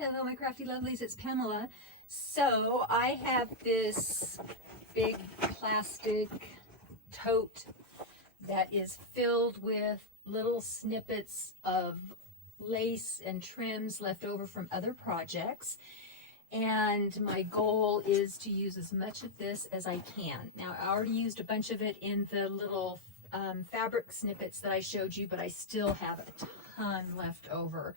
Hello, my crafty lovelies, it's Pamela. So I have this big plastic tote that is filled with little snippets of lace and trims left over from other projects. And my goal is to use as much of this as I can. Now, I already used a bunch of it in the little fabric snippets that I showed you, but I still have a ton left over.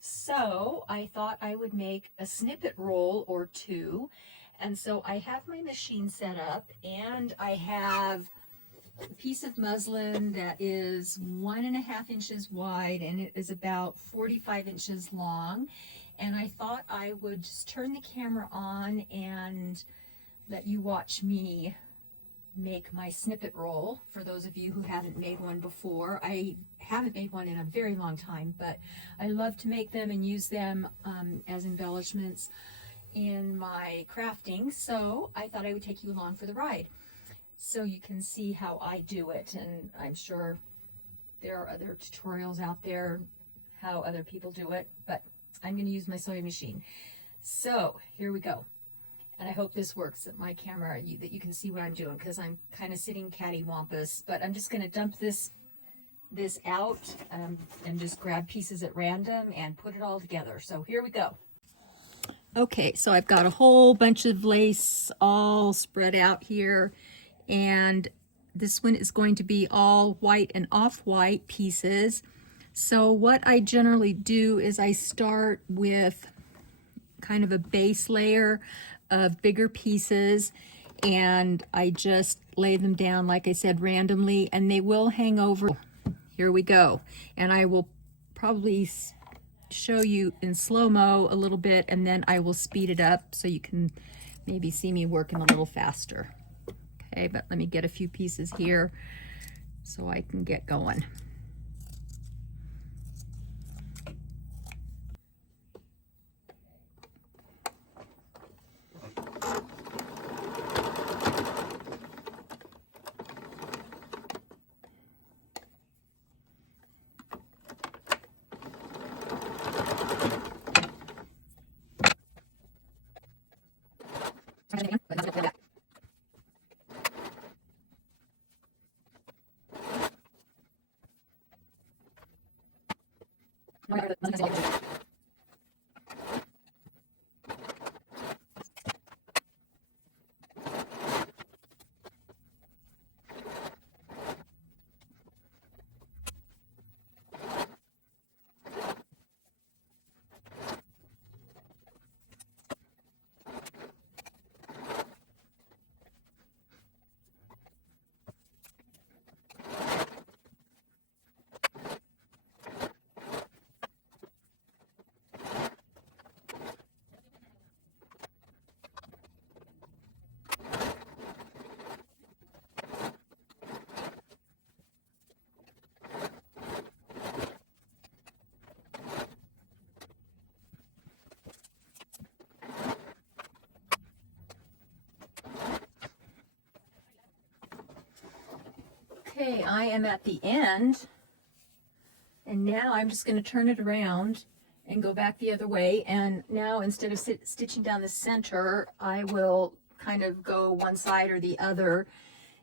So I thought I would make a snippet roll or two. And so I have my machine set up, and I have a piece of muslin that is 1.5 inches wide, and it is about 45 inches long. And I thought I would just turn the camera on and let you watch me make my snippet roll. For those of you who haven't made one before, I haven't made one in a very long time, but I love to make them and use them as embellishments in my crafting. So I thought I would take you along for the ride so you can see how I do it. And I'm sure there are other tutorials out there how other people do it, but I'm going to use my sewing machine. So here we go. And I hope this works at my camera, that you can see what I'm doing, because I'm kind of sitting cattywampus. But I'm just going to dump this out and just grab pieces at random and put it all together. So here we go. Okay, so I've got a whole bunch of lace all spread out here. And this one is going to be all white and off-white pieces. So what I generally do is I start with kind of a base layer of bigger pieces, and I just lay them down, like I said, randomly, and they will hang over. Here we go. And I will probably show you in slow-mo a little bit, and then I will speed it up so you can maybe see me working a little faster. Okay, but let me get a few pieces here so I can get going. Okay, I am at the end, and now I'm just going to turn it around and go back the other way. And now, instead of stitching down the center, I will kind of go one side or the other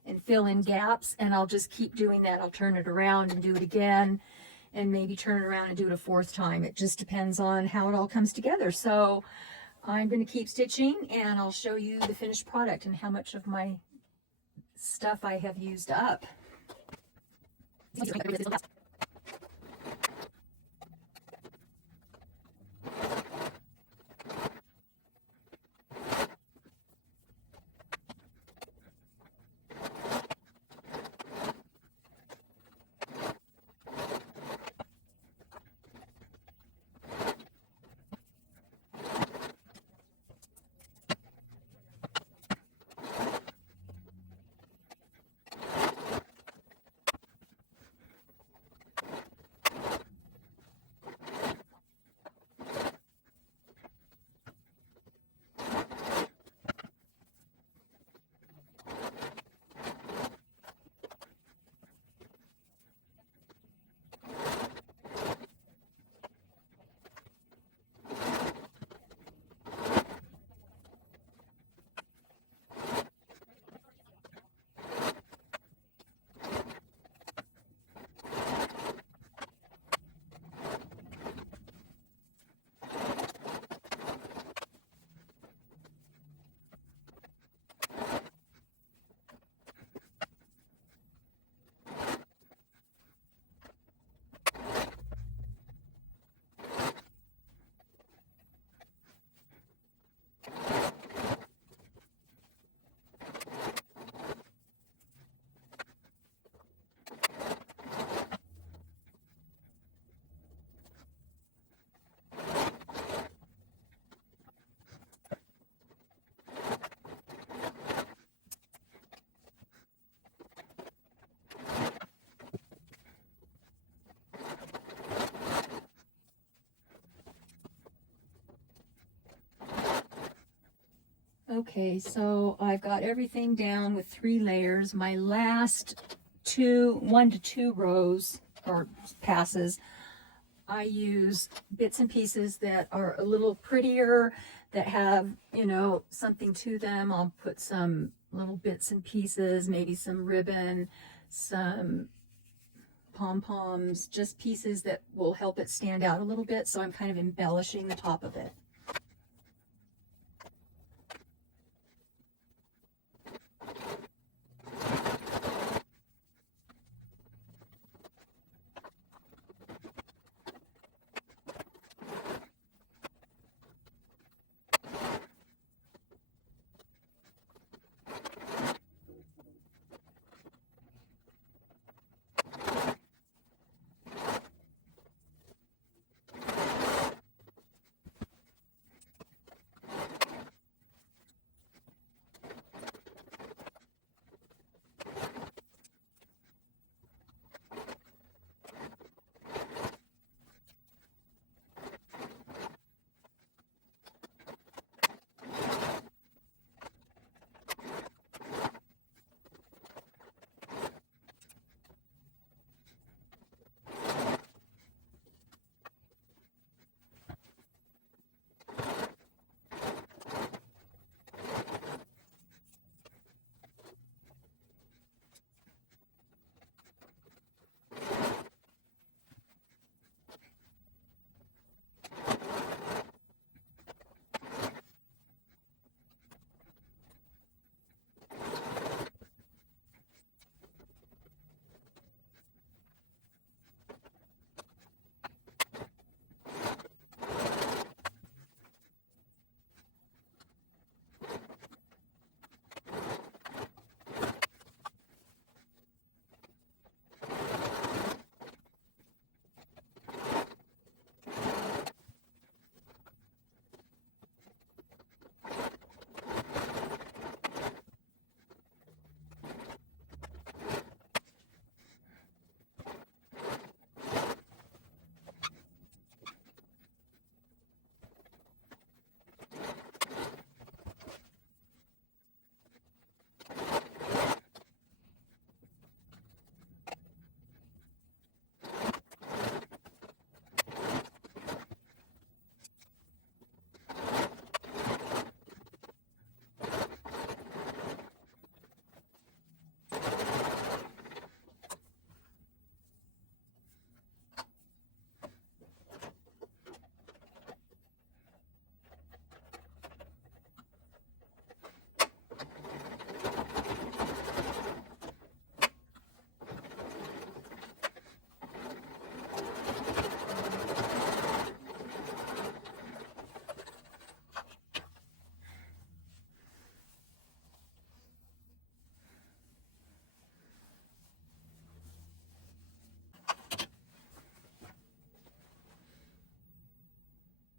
and fill in gaps, and I'll just keep doing that. I'll turn it around and do it again, and maybe turn it around and do it a fourth time. It just depends on how it all comes together. So I'm going to keep stitching, and I'll show you the finished product and how much of my stuff I have used up. Okay, so I've got everything down with 3 layers. My last 1 to 2 rows or passes, I use bits and pieces that are a little prettier, that have, you know, something to them. I'll put some little bits and pieces, maybe some ribbon, some pom-poms, just pieces that will help it stand out a little bit. So I'm kind of embellishing the top of it.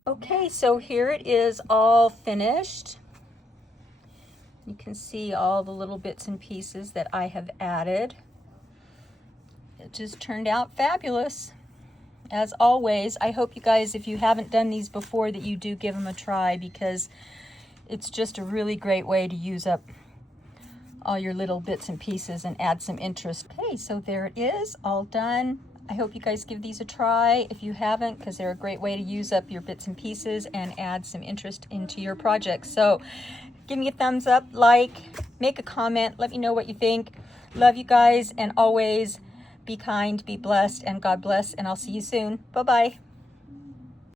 Okay, so here it is all finished. You can see all the little bits and pieces that I have added. It just turned out fabulous. As always, I hope you guys, if you haven't done these before, that you do give them a try, because it's just a really great way to use up all your little bits and pieces and add some interest. Okay, so there it is, all done. I hope you guys give these a try if you haven't, because they're a great way to use up your bits and pieces and add some interest into your project. So give me a thumbs up, like, make a comment, let me know what you think. Love you guys, and always be kind, be blessed, and God bless, and I'll see you soon. Bye-bye.